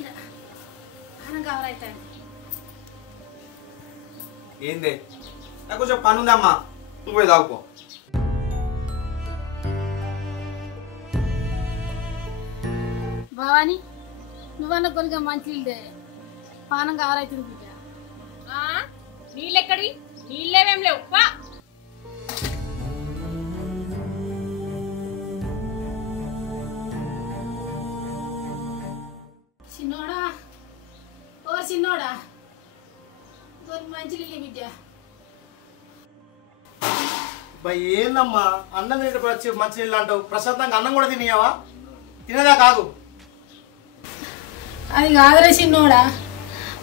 నీళ్ళ పానం కావాలైతే ఏందే నాకు కొంచెం పని ఉందమ్మా నువ్వు పోయి తాగుకో భవాని నువ్వన్న కొనిగా మంచి నీళ్ళే పానం కావాలైతుంది బిడ్డ నీళ్ళెక్కడి నీళ్ళేమేం లేవు పా చిన్నోడా ఓ చిన్నోడా కొన్ని మంచి నీళ్ళు బిడ్డ ఏందమ్మా అన్నం తినేటప్పుడు వచ్చి మంచి నీళ్ళు అంటావు ప్రశాంతంగా అన్నం కూడా తినేయావా తినేదా కాదు అది కాదురా చిన్నోడా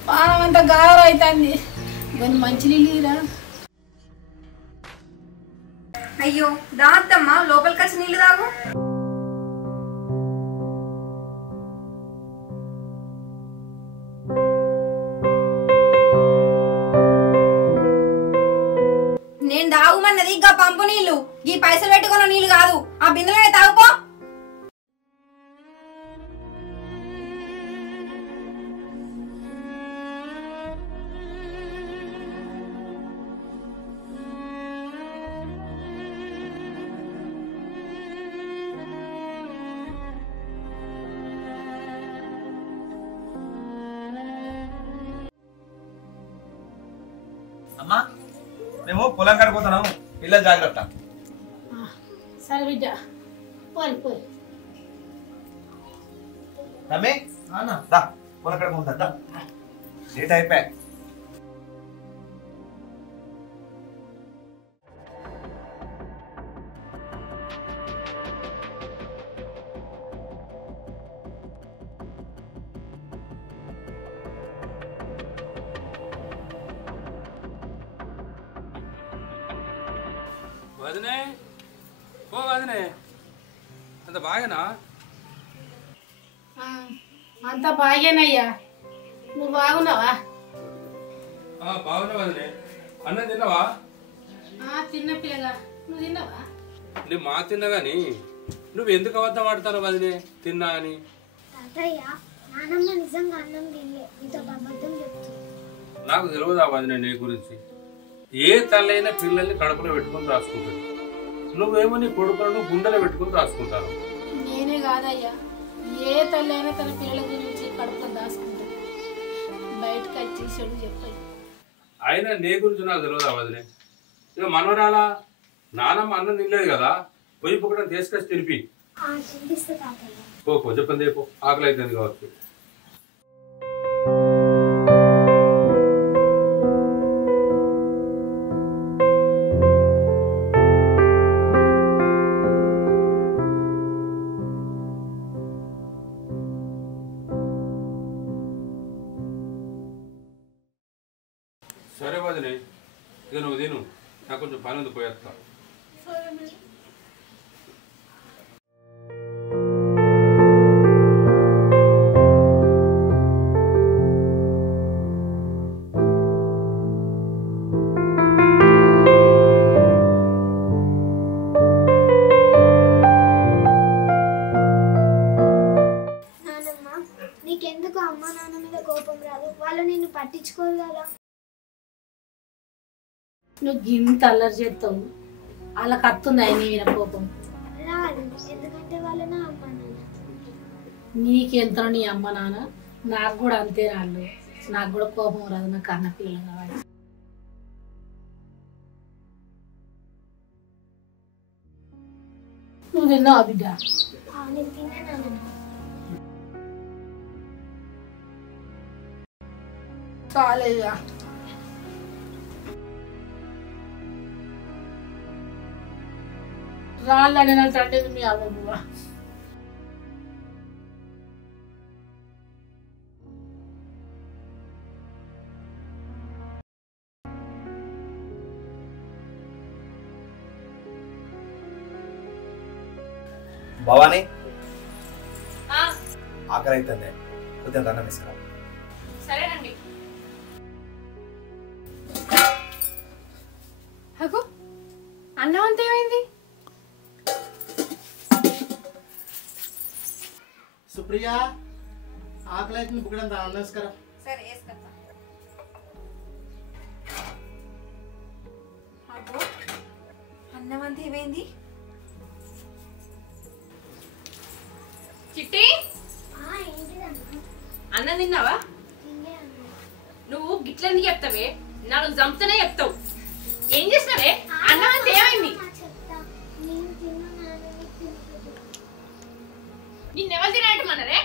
పానం అంతా గావర అవుతుంది కొన్ని మంచి నీళ్ళురా అయ్యో దా అత్తమ్మ లోపలికి వచ్చి నీళ్ళు తాగు నేను తాగుమన్నది ఇంకా పంపు నీళ్లు ఈ పైసలు పెట్టుకున్న నీళ్లు కాదు ఆ బిందెలోనే తాగుపో అమ్మా మేము పొలం కడిపోతున్నాం పిల్లలు జాగ్రత్త సరే బిడ్డ పోయి పోయి రమే దా పొలం కడుకుంటా లేట్ అయిపోయా వదినే ఓ వదినే అంత బాగేనా అంతా బాగేనయ్యా నువ్వు బాగున్నావా బాగున్నా వదినే అన్నం తిన్నావా తిన్న పిల్లగా నువ్వు తిన్నావా నేను మా తిన్నా కానీ నువ్వు ఎందుకు అబద్ధం ఆడతావు వదినే తిన్నా అని తాతయ్య నానమ్మ నిజంగా అన్నం తినలే నీతో అబద్ధం చెప్తుంది నాకు తెలియదా వదినే నీ గురించి ఏ తల్లైనా పిల్లల్ని కడుపులో పెట్టుకుని రాసుకుంటుంది నువ్వేమో నీ కొడుకులను గుండెలో పెట్టుకుని రాసుకుంటాను నేనే కాదయ్యా ఏ తల్లి అయినా తన పిల్లల గురించి కడుపులో దాచుకుంటుంది బయటకు వచ్చి చెడు చెప్పాయి అయినా నీ గురించి నాకు తెలియదా వదినే ఇక మనవరాలా నానమ్మ అన్నం తినలేదు కదా పొయ్యి పొక్కడం తీసుకొచ్చి తినిపి తినిపిస్తా తాతయ్య పోపో చెప్పండి రేపు ఆకలి అవుతుంది కావచ్చు సరే వదిలే ఇక నువ్వు తిను నాకు కొంచెం పని ఉంది పోయేస్తా నానమ్మ నీకెందుకు అమ్మ నాన్న మీద కోపం రాదు వాళ్ళు నిన్ను పట్టించుకోరు కదా నువ్వు గింత అల్లరి చేస్తావు వాళ్ళకి అత్తుంది నీ మీద కోపం రాదు ఎందుకంటే వాళ్ళు నా అమ్మ నాన్న నీకెంత నీ అమ్మ నాన్న నాకు కూడా అంతే రాళ్ళు నాకు కూడా కోపం రాదు నాకు అన్న పిల్లలు కావాలి నువ్వు తిన్నావా బిడ్డ నేను తిన్నా నాన్న కాలేదా రాళ్ళని అంటే మీ అవ్వ భవానీ ఆకలి అవుతుంది కొద్దిగా దండం వేసుకురా సరేనండి హకు అన్నం అంత ఏమైంది సుప్రియా ఆకలి అయితే బుక్కడంత అన్నం వేసుకరా. సరే వేసుకొస్తా. అబ్బో అన్నం అంతా ఏమైంది? చిట్టి ఏంటిదమ్మా? అన్నం తిన్నావా? తిండే అన్నా. నువ్వు గిట్లెందుకు చెప్తావే? నాకు చంపుతూనే చెప్తావు. ఏం చేసినావే? అన్నం అంతా ఏమైంది? చెప్తా. నేను తిన్నా, నాన్న తినలేదు. నిన్నెవరు తినటమన్నారే?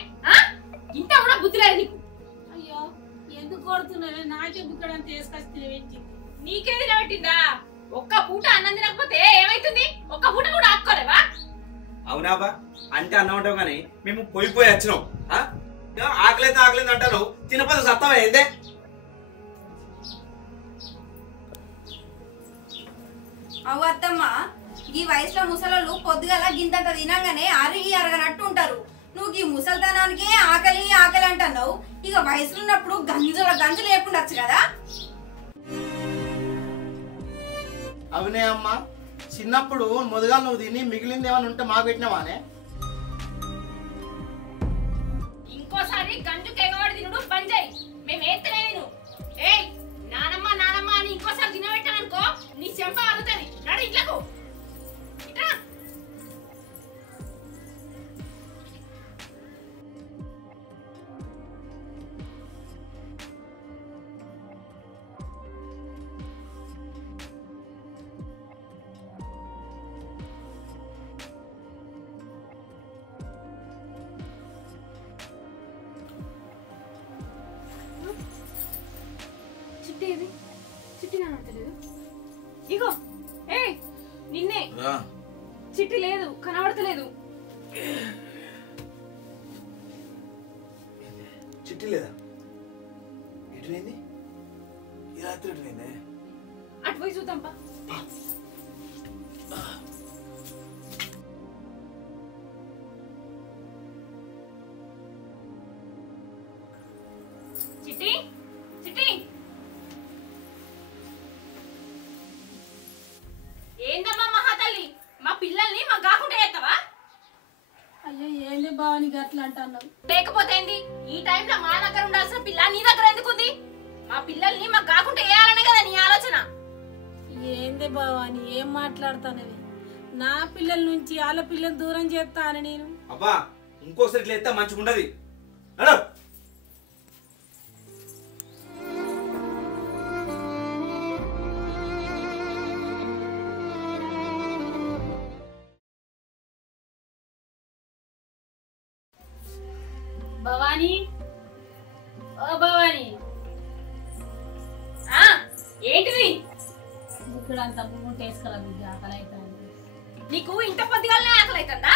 ఇంత కూడా బుద్ధి లేదు నీకు. అయ్యో ఎందుకు కొడుతున్నావే? నాకే బుక్కడంత వేసుకొచ్చి తినబెట్టింది. నీకే తినబెట్టిందా? ఒక్క పూట అన్నం తినకపోతే ఏమైతుంది? ఒక్క పూట కూడా ఆపుకోలేవా? అవునాబా అంటే అన్నం ఉంటావు కానీ మేము పోయిపోయి వచ్చినాం. ఆకలేదు ఆకలేదు అంటారు, తినపోతే సత్తావా ఏందే? అవు అత్తమ్మ, ఈ వయసులో ముసలోళ్ళు పొద్దుగల గింతంత తినంగానే అరిగి అరగనట్టు ఉంటారు. నువ్వు ఈ ముసల్తనానికే ఆకలి ఆకలి అంటున్నావు. ఇక వయసులో ఉన్నప్పుడు గంజు లేకుండా వచ్చు కదా. అవునే అమ్మా, చిన్నప్పుడు మొదగా నువ్వు తిని మిగిలింది ఏమైనా ఉంటే మాకు పెట్టినావానే? ఇంకోసారి గంజు కేగవాడి తినుడు బంద్ చేయి. మేము ఏత్తలే నేను. ఏయ్ నానమ్మ నానమ్మ అని ఇంకోసారి తినబెట్టాననుకో నీ చెంప అరుగుతుంది. నడు ఇంట్లకు. ఇట్రా. చిట్టి ఏది? చిట్టి కనబడతలేదు. ఇగో ఏయ్ నిన్నే. చిట్టి లేదు, కనబడతలేదు. చిట్టి లేదా? ఎటువైంది? ఈ రాత్రి ఎటువైందే? అటు పోయి చూద్దాంపా. చిట్టి చిట్టి ఏందమ్మా మహాతల్లి, మా పిల్లల్ని మా కాకుండా చేస్తావా? అయ్యో ఏంది బావ నీకు అట్లా అంటున్నావు? లేకపోతే ఏంది? ఈ టైంలో మా దగ్గర ఉండాల్సిన పిల్ల నీ దగ్గర ఎందుకుంది? మా పిల్లల్ని మా కాకుండా వేయాలనే కదా నీ ఆలోచన. ఏంది బావా నీ ఏం మాట్లాడుతానవి? నా పిల్లల నుంచి వాళ్ళ పిల్లలు దూరం చేస్తాను నేను. అబ్బా ఇంకోసారి ఇట్లా ఎత్తే మంచిగా ఉండదు. నడు. భవానీ, ఓ భవానీ, ఏంటిది? బుక్కడంతా మూట వేసుకురా బిడ్డ, ఆకలి అవుతుంది. నీకు ఇంత పొద్దుగాలనే ఆకలి అవుతుందా?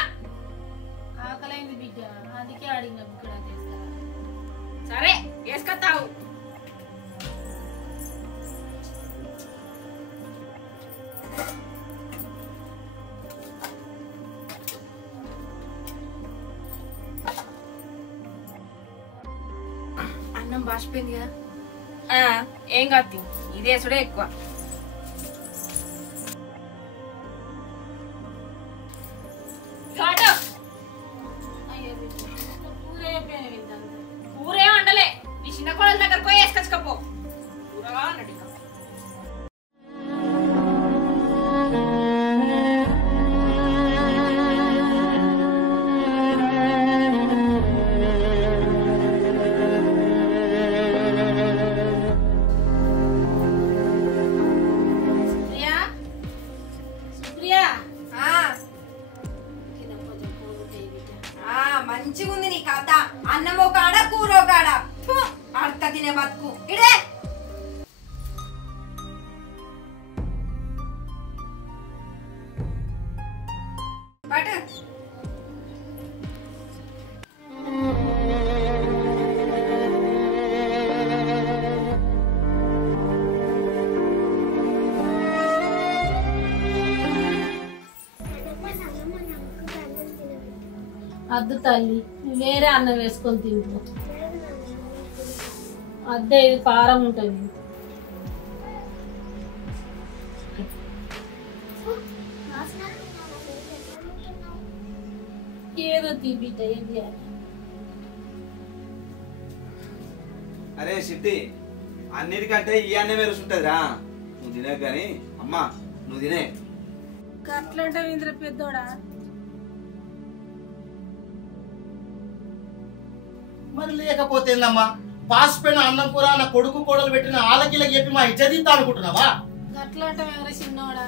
ఆకలైంది బిడ్డ, అందుకే అడిగిన బుక్కడంతా వేసుకురా. సరే వేసుకొస్తావు. అన్నం బాసిపోయింది కదా. ఏం కాదు, ఇదే సుడే ఎక్కువ. అయ్యో బిడ్డ, కూరైపోయిన బిడ్డ. కూరేం వండలే, నీ చిన్న కోడల దగ్గర పోయి వేసుకొచ్చుకపో. కూరగా అన్నట్టు ఇంకా. మంచిగుంది నీ కథ. అన్నమో కాడ కూరో కాడ అర్థ తినే బతుకు ఇడే. బట్ అద్దు తల్లి, వేరే అన్నం వేసుకొని తింటూ అద్దే, ఇది కారం ఉంటుంది. ఏదో తీ బిడ్డ, ఏం చేయాలి? అరే సిద్ధి అన్నిటికంటే ఈ అన్నమే రుచి ఉంటుందిరా. నువ్వు తినే కానీ అమ్మా నువ్వు తినే. అట్లంటే ఇంద్ర పెద్దోడా. మరి లేకపోతే ఏందమ్మా, పాసిపోయిన అన్నం కూర నా కొడుకు కోడలు పెట్టిన ఆలకిలకి చెప్పి మా ఇజ్జతీతా అనుకుంటున్నావా? అట్లంటే ఎవరు చిన్నోడా?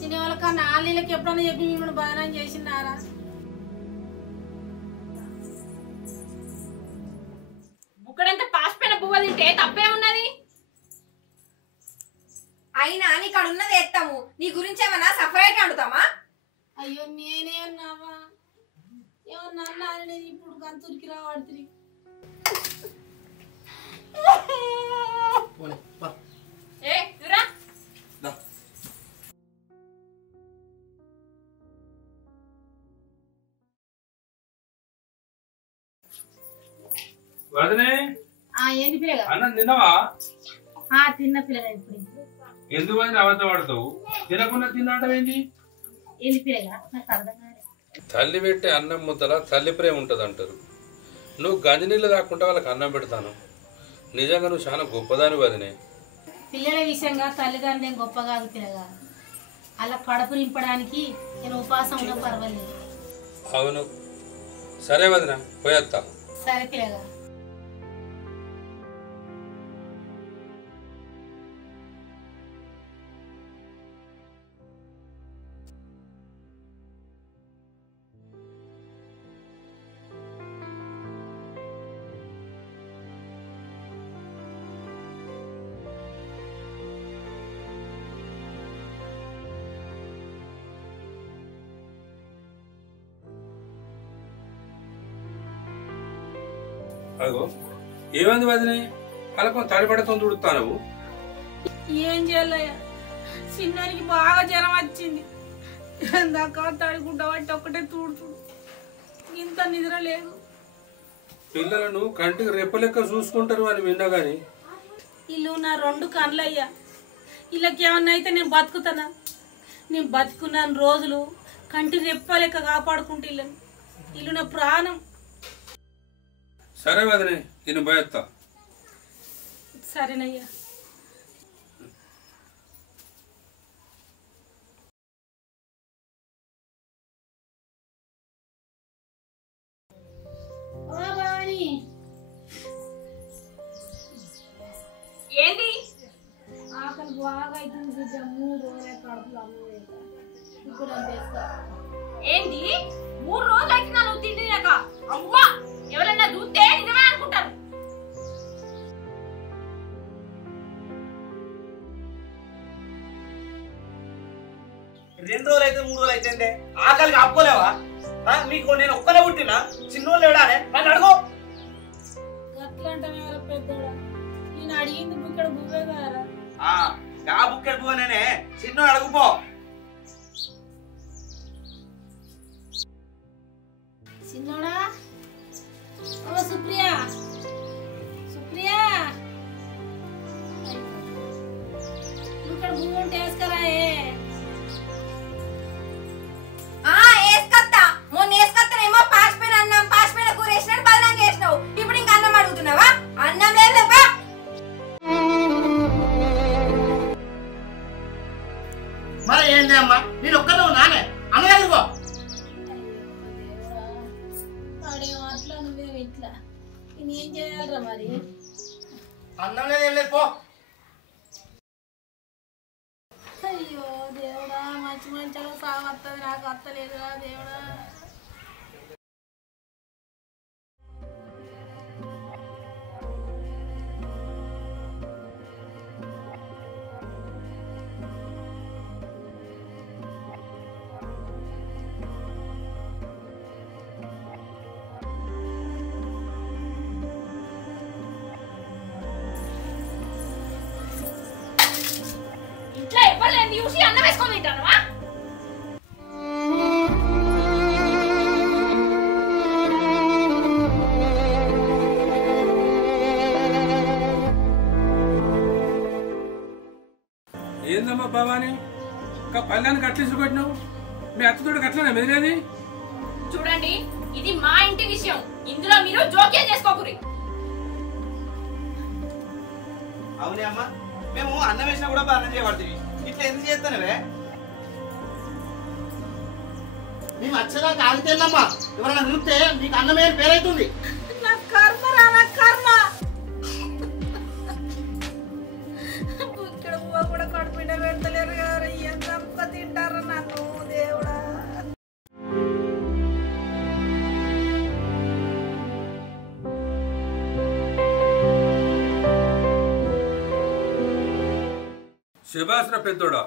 చిన్నవాళ్ళ కన్నా ఆళ్ళకి ఎప్పుడన్నా చెప్పి మిమ్మల్ని బాధనం చేసినారా? బుక్కడంతా పాసిపోయిన బువ్వ తింటే తప్పే ఉన్నది. అయినా నీకు అడున్నది ఎత్తాము, నీ గురించి ఏమన్నా సపరేట్ అడుగుతామా? అయ్యో నేనే అన్నావా? ఏమన్నా అన్నాను నేను ఇప్పుడు గంతురికి రావడుతుంది. ఏ రా వదినే ఏంది పిల్లగా? అన్నం తిన్నావా? తిన్న పిల్లగా. ఇప్పుడు ఎందుకు వదిన అబద్ధం పడతావు? తినకుండా తిన్నాటమేంటి? ఏంది పిల్లగా? నాకు అర్థం కాలేదు. తల్లి పెట్టే అన్నం ముద్దల తల్లి ప్రేమ ఉంటుంది అంటారు. నువ్వు గంజి నీళ్ళు తాకుంటే వాళ్ళకి అన్నం పెడతాను. నిజంగా నువ్వు చాలా గొప్పదాని వదినే. పిల్లల విషయంగా తల్లిదండ్రులు గొప్ప కాదు పిల్లగా. అలా కడుపు నింపడానికి నేను ఉపాసం ఉన్నా పర్వాలేదు. అవును సరే వదిన పోయేస్తా. సరే పిల్లగా. అగో ఏమైంది వదినే? వాళ్ళకు తడిపడతో తుడుతాను. ఏం చేయాలయ్యా, చిన్నానికి బాగా జ్వరం వచ్చింది. దాకా తడుకుంటా బట్టి ఒక్కటే తూడుతుడు. ఇంత నిద్ర లేదు. పిల్లలను కంటికి రెప్పలెక్క చూసుకుంటారు అని విన్నా గాని ఇల్లు నా 2 కళ్ళయ్యా. వీళ్ళకి ఏమన్నా అయితే నేను బతుకుతానా? నేను బతుకున్నాను రోజులు కంటి రెప్పలెక్క కాపాడుకుంటే ఇల్లు నా ప్రాణం. సరే వదినే నేను పోయేస్తా. సరేనయ్యా. ఏంది ఆకలి బాగా అవుతుంది బిడ్డ. 3 రోజులే కడుపులో ఇప్పుడు అంతేస్తా. ఏంది 3 రోజులు అయితే నువ్వు తిండినాక అవ్వా ఎవరన్నా చూస్తే నిజమే అనుకుంటారు. రెండు రోజులు అయితే 3 రోజులు అయితే ఆకలికి ఆపుకోలేవా? మీకు నేను ఒక్కనే పుట్టినా చిన్నోళ్ళు లేడానే నన్ను అడుగు. అట్లా అంటే ఎవరో పెద్దోడా? నేను అడిగింది ఇక్కడ బువ్వే కారా? ఆ బుక్కెడు పోనే చిన్నోడు అడుగుపో. చిన్నోడా, ఓ సుప్రియా, సుప్రియా ఇక్కడ బువ్వ ఉంటే వేసుకరాయే. వేసుకొత్తా. మొన్న వేసుకొస్తానేమో పాసిపోయిన అన్నం పాసిపోయిన కూర వేసినట్టు బదనంగా వేసినావు. ఇప్పుడు ఇంకా అన్నం అడుగుతున్నావా? అన్నం లేదు. మరి ఏంది అమ్మా, నేను ఒక్కనే నానే అన్నగలుగో. వాడేమో అట్లా నువ్వేమో ఇట్లా. నేనేం చేయాలరా మరి? అన్నం లేదు ఏం లేదు పో. అయ్యో దేవుడా, మంచి మంచిగా సాగు వస్తుంది, నాకు వస్తలేదురా దేవుడా. ఇంట్లో ఎవరు లేని చూసి అన్నం వేసుకొని తింటానవా? ఏందమ్మా భవాని ఇంకా పల్లెనికి అట్లీసి పెట్టినావు? మీ అత్తతోడికి అట్లనే మెదిలేది? చూడండి, ఇది మా ఇంటి విషయం. ఇందులో మీరు జోక్యం చేసుకోకురి. అవునే అమ్మా, మేము అన్నం వేసినా కూడా అన్నం చేయబడుతుంది. ఇట్లా ఎందుకు చేస్తానవే? మేము వచ్చేదాకా ఆగితేనమ్మా ఎవరైనా చూస్తే నీకు అన్నమే పేరైతుంది. నా కర్మ రా, నా కర్మ. ఇక్కడ పువ్వ కూడా కడుపుండ పెడతలేరు కదా, ఎంత తింటారా నన్ను దేవుడా. శభాస్ర పెద్దోడా,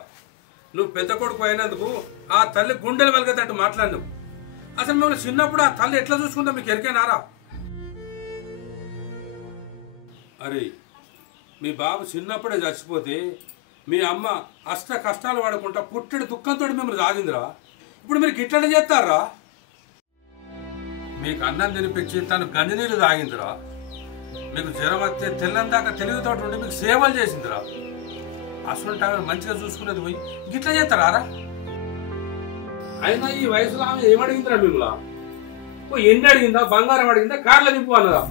నువ్వు పెద్ద కొడుకు అయినందుకు ఆ తల్లి గుండెలు వెలగేటట్టు మాట్లాడినావు. అసలు మిమ్మల్ని చిన్నప్పుడు ఆ తల్లి ఎట్లా చూసుకుందా మీకు ఎరికేనారా? అరే, మీ బాబు చిన్నప్పుడే చచ్చిపోతే మీ అమ్మ అష్ట కష్టాలు పడకుండా పుట్టడి దుఃఖంతో మిమ్మల్ని సాగిందిరా. ఇప్పుడు మీరు గిట్లనే చేస్తారా? మీకు అన్నం తినిపించి తను గంజినీళ్ళు తాగిందిరా. మీకు జ్వరం వస్తే తెల్లందాకా తెలివితోటి ఉండి మీకు సేవలు చేసిందిరా. అసలు మంచిగా చూసుకునేది పోయి గిట్లా చేస్తారా? అయినా ఈ వయసులో ఆమె ఏమడిగిందిరా మిమ్మల్ని? ఎన్ని అడిగిందా? బంగారం అడిగిందా? కార్ల నింపు అన్నదా?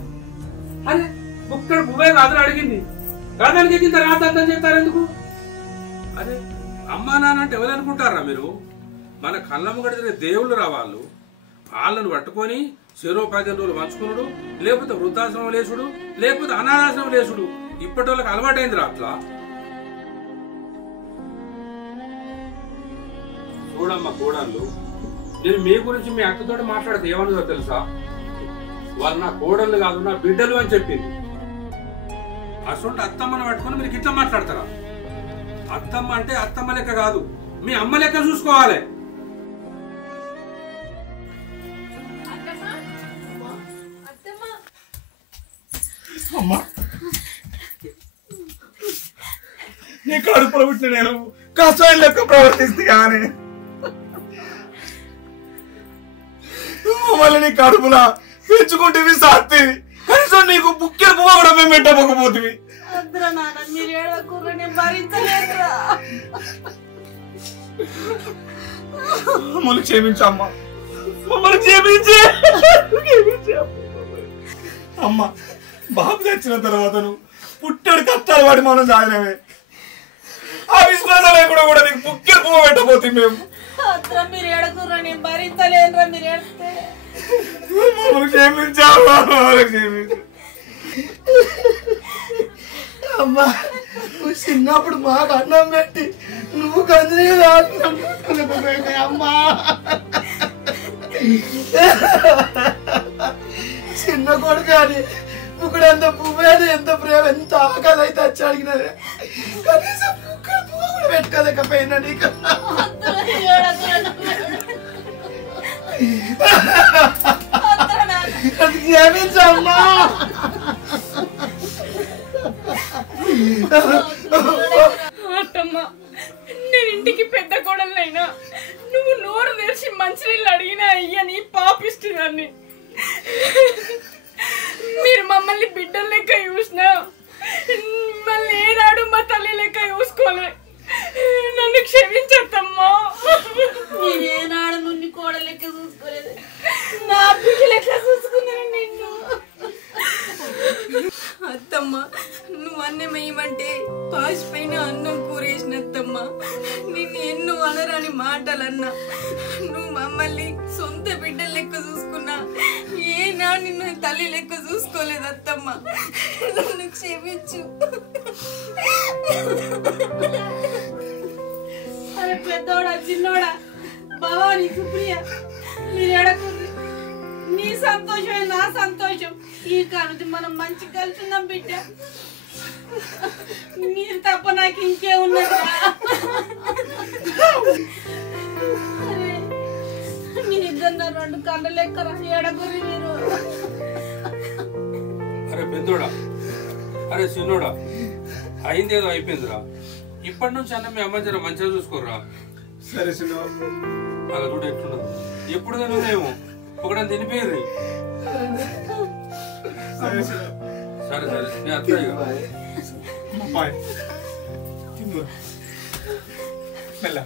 అరే ఒక్కడ పువ్వే కాదు అడిగింది. కాదానికి ఎక్కిందా రాద్దని చెప్తారు ఎందుకు? అదే అమ్మా నాన్న అంటే ఎవరు అనుకుంటారా మీరు? మన కళ్ళమ్మ గడిచిన దేవుళ్ళు రా వాళ్ళు. వాళ్ళను పట్టుకొని 15 రోజులు పంచుకున్నాడు, లేకపోతే వృద్ధాశ్రమం లేచుడు, లేకపోతే అనాథాశ్రమం లేచుడు ఇప్పటి వాళ్ళకి అలవాటైందిరా. అట్లా చూడమ్మా కోడళ్ళు, నేను మీ గురించి మీ అక్కతో మాట్లాడితే ఏమన్నదో తెలుసా? వాళ్ళు నా కోడళ్ళు కాదు, నా బిడ్డలు అని చెప్పింది. అసలు అత్తమ్మను పట్టుకొని మీరు ఇట్లా మాట్లాడతారా? అత్తమ్మ అంటే అత్తమ్మ లెక్క కాదు, మీ అమ్మ లెక్క చూసుకోవాలి. అమ్మా, నీ కడుపులో పుట్టిన నేను కష్టం లెక్క ప్రవర్తిస్తే కానీ మమ్మల్ని నీ కడుపులా పెంచుకుంటేవి సాత్తివి. కనీసం నీకు బుక్కే పువ్వ కూడా మేము పెట్టకపోతుంది. వద్దురా నాన్న, మీరు ఏడవకూర, నేను భరించలేదురా. మమ్మల్ని క్షమించమ్మా, మమ్మల్ని క్షమించే. అమ్మా, బాబు తెచ్చిన తర్వాత నువ్వు పుట్టడు కష్టాలు పడి మనం సాగినవే. ఆ విశ్వాసం లేకుండా కూడా నీకు బుక్కే పువ్వ పెట్టబోతుంది మేము. వద్దురా, మీరు ఏడకూర, నేను భరించలేనురా. మీరు ఏడితే మమ్మల్ని క్షమించావా? మమ్మల్ని క్షమించు. అమ్మా, నువ్వు చిన్నప్పుడు మాకు అన్నం పెట్టి నువ్వు గంజనీళ్ళు అమ్మా. చిన్న కొడుకు అని ఇప్పుడు ఎంత పువ్వేది, ఎంత ప్రేమ, ఎంత ఆకలి అయితే వచ్చి అడిగినది. కనీసం పువ్వు కూడా పెట్టుకోలేకపోయినా నీకు. క్షమించమ్మా. అత్తమ్మా, నేను ఇంటికి పెద్ద కోడలైనా నువ్వు నోరు తెరిచి మంచినీళ్ళు అడిగినా అయ్యని పాపిస్తున్నాన్ని. మీరు మమ్మల్ని బిడ్డల లెక్క చూసినా మళ్ళీ ఏనాడు మా తల్లి లెక్క చూసుకోలే. నన్ను క్షమించద్దమ్మా. నేనేనాడు నుండి కోడ లెక్క చూసుకోలేదు, నా బిడ్డ లెక్క చూసుకున్నాను నిన్ను. అత్తమ్మ, నువ్వు అన్నం వేయమంటే పాసిపోయిన అన్నం కూరేసిన అత్తమ్మ. నిన్ను ఎన్నో అనరాని మాటలన్నా, నువ్వు మమ్మల్ని సొంత బిడ్డల లెక్క చూసుకున్నా, ఏనా నిన్ను తల్లి లెక్క చూసుకోలేదు అత్తమ్మ. నన్ను క్షమించు. అరే పెద్దోడా, చిన్నోడా, భవాని, సుప్రియ, మీరు ఎడకుంది. నీ సంతోషమే నా సంతోషం. ఈ కారణం మనం మంచి కలిసి ఉన్నాం బిడ్డ. మీరు తప్ప నాకు ఇంకే ఉన్నదా? అరే మీరిద్దరు నా 2 కళ్ళ లెక్కరా, ఎడగురి మీరు. అరే పెద్దోడా, అరే చిన్నోడా, అయిందేదో అయిపోయిందిరా. ఇప్పటి నుంచి అన్న మీ అమ్మ జర మంచిగా చూసుకోర్రా. సరే చిన్న అలా కూడా ఎట్లున్నది ఎప్పుడు తినదేమో ఒకటి తినిపోయి. సరే సరే సరే, నేను అత్తయ్య బాయ్. మెల్ల